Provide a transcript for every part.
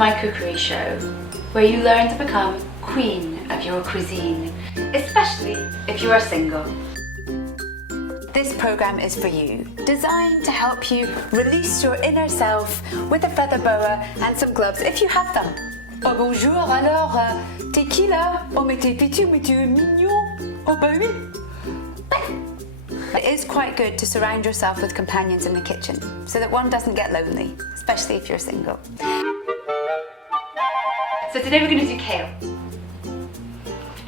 my cookery show, where you learn to become queen of your cuisine, especially if you are single. This programme is for you, designed to help you release your inner self with a feather boa and some gloves if you have them. Oh bonjour, alors, t'es qui là? Oh mais t'es petit, mais tu es mignon. Oh bah oui. It is quite good to surround yourself with companions in the kitchen so that one doesn't get lonely, especially if you're single. So today we're going to do kale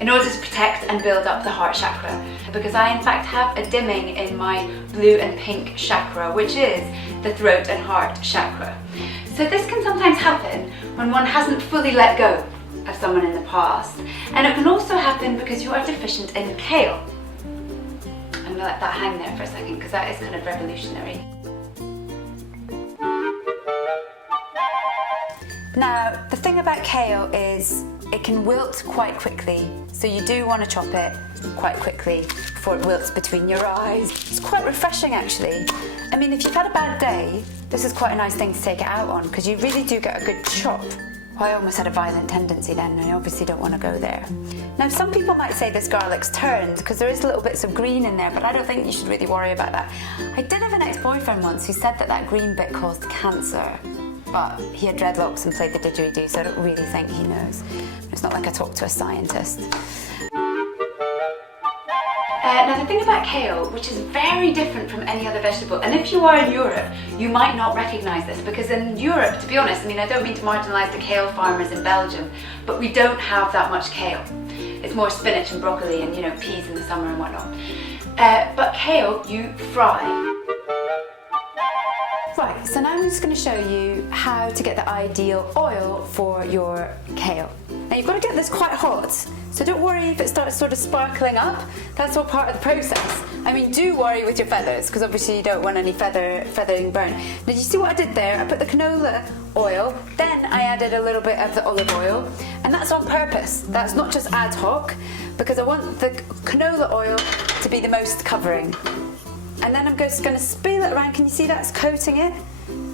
in order to protect and build up the heart chakra, because I in fact have a dimming in my blue and pink chakra, which is the throat and heart chakra. So this can sometimes happen when one hasn't fully let go of someone in the past, and it can also happen because you are deficient in kale. I'm going to let that hang there for a second because that is kind of revolutionary. Now, the thing about kale is it can wilt quite quickly, so you do want to chop it quite quickly before it wilts between your eyes. It's quite refreshing actually. I mean, if you've had a bad day, this is quite a nice thing to take it out on because you really do get a good chop. I almost had a violent tendency then, and I obviously don't want to go there. Now, some people might say this garlic's turned because there is little bits of green in there, but I don't think you should really worry about that. I did have an ex-boyfriend once who said that that green bit caused cancer, but he had dreadlocks and played the didgeridoo, so I don't really think he knows. It's not like I talked to a scientist. Now the thing about kale, which is very different from any other vegetable, and if you are in Europe, you might not recognise this, because in Europe, to be honest, I mean, I don't mean to marginalise the kale farmers in Belgium, but we don't have that much kale. It's more spinach and broccoli and, you know, peas in the summer and whatnot. But kale, you fry. Right, so now I'm just going to show you how to get the ideal oil for your kale. Now you've got to get this quite hot, so don't worry if it starts sort of sparkling up. That's all part of the process. I mean, do worry with your feathers, because obviously you don't want any feathering burn. Now you see what I did there? I put the canola oil, then I added a little bit of the olive oil, and that's on purpose. That's not just ad hoc, because I want the canola oil to be the most covering. And then I'm just going to spill it around. Can you see that's coating it?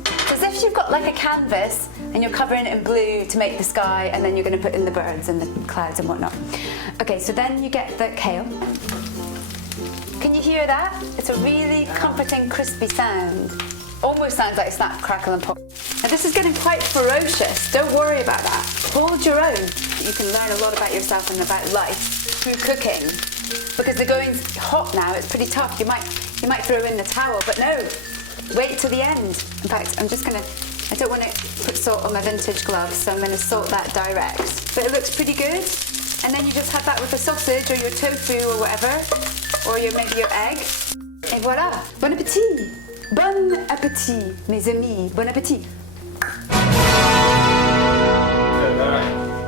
It's as if you've got like a canvas and you're covering it in blue to make the sky, and then you're going to put in the birds and the clouds and whatnot. Okay, so then you get the kale. Can you hear that? It's a really comforting, crispy sound. Almost sounds like snap, crackle and pop. Now this is getting quite ferocious. Don't worry about that. Hold your own. You can learn a lot about yourself and about life through cooking. Because the going's hot now, it's pretty tough. You might throw in the towel, but no, wait till the end. In fact, I don't want to put salt on my vintage gloves, so I'm going to salt that direct. But it looks pretty good. And then you just have that with a sausage or your tofu or whatever, or maybe your egg. Et voilà, bon appétit! Bon appétit, mes amis, bon appétit!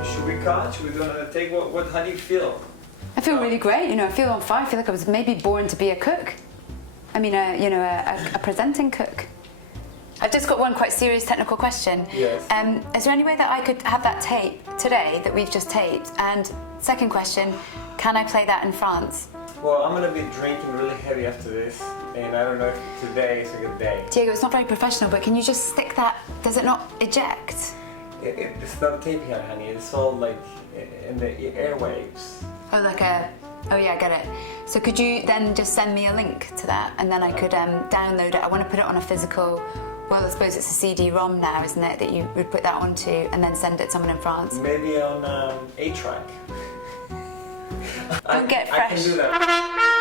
Should we cut? Should we do another take? How do you feel? I feel really great, you know, I feel on fire. I feel like I was maybe born to be a cook. I mean, a presenting cook. I've just got one quite serious technical question. Yes. Is there any way that I could have that tape today that we've just taped? And second question, can I play that in France? Well, I'm gonna be drinking really heavy after this, and I don't know if today is a good day. Diego, it's not very professional, but can you just stick that, does it not eject? It's not tape here, honey. It's all like in the airwaves. Oh, oh yeah, I get it. So could you then just send me a link to that, and then I could download it? I want to put it on a physical, well, I suppose it's a CD-ROM now, isn't it, that you would put that onto and then send it to someone in France? Maybe on 8-track. Don't get fresh. I can do that.